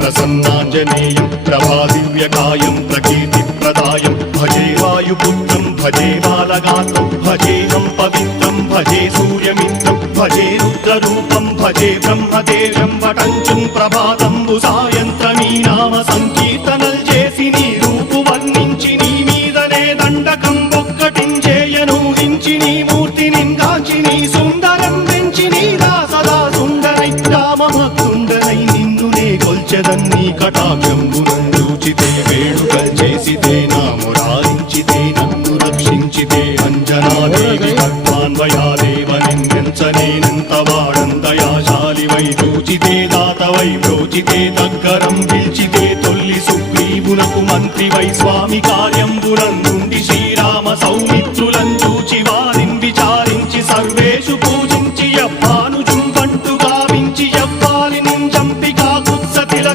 ప్రసన్నాంజనేయం ప్రభాదివ్యకాయం ప్రకీర్తిప్రదాయం భజే వాయుపుత్రం భజే బాలగాత్రం భజేహం పవిత్రం భజే సూర్యమిత్రం భజే రుద్రరూపం భజే బ్రహ్మదేవం వటంచుం ప్రభాతంబు సాయంత్రమీ నామ సంకీర్తనల్ చేసి నీ రూపు వర్ణించి నీ మీదనే దండకం ఒక్కటించేయనూహించి నీ మూర్తిని గాంచి నీ సుందరం పెంచి నీ సదా సుందరై రామభక్తుండరై నిన్నునే కొల్చెదన్నీ కటాక్షంబునందూచితే వేడుకల్ చేసితే నా మురారించితే నన్ను రక్షించితే అంజనాదేవి భక్తాన్వయాదేవనెంచనేనంత వాడందయాశాలివై చూచితే దాతవై బ్రోచితే దగ్గరం పిల్చితే తొల్లి సుగ్రీవునకు మంత్రివై స్వామి కార్యంబులందుండి శ్రీరామ సౌమిత్రులం చూచి వారిని విచారించి సర్వేషు పూజించి యవ్వానుజుం పంటు గావించి యవ్వాలిని చంపికా కుత్సతిల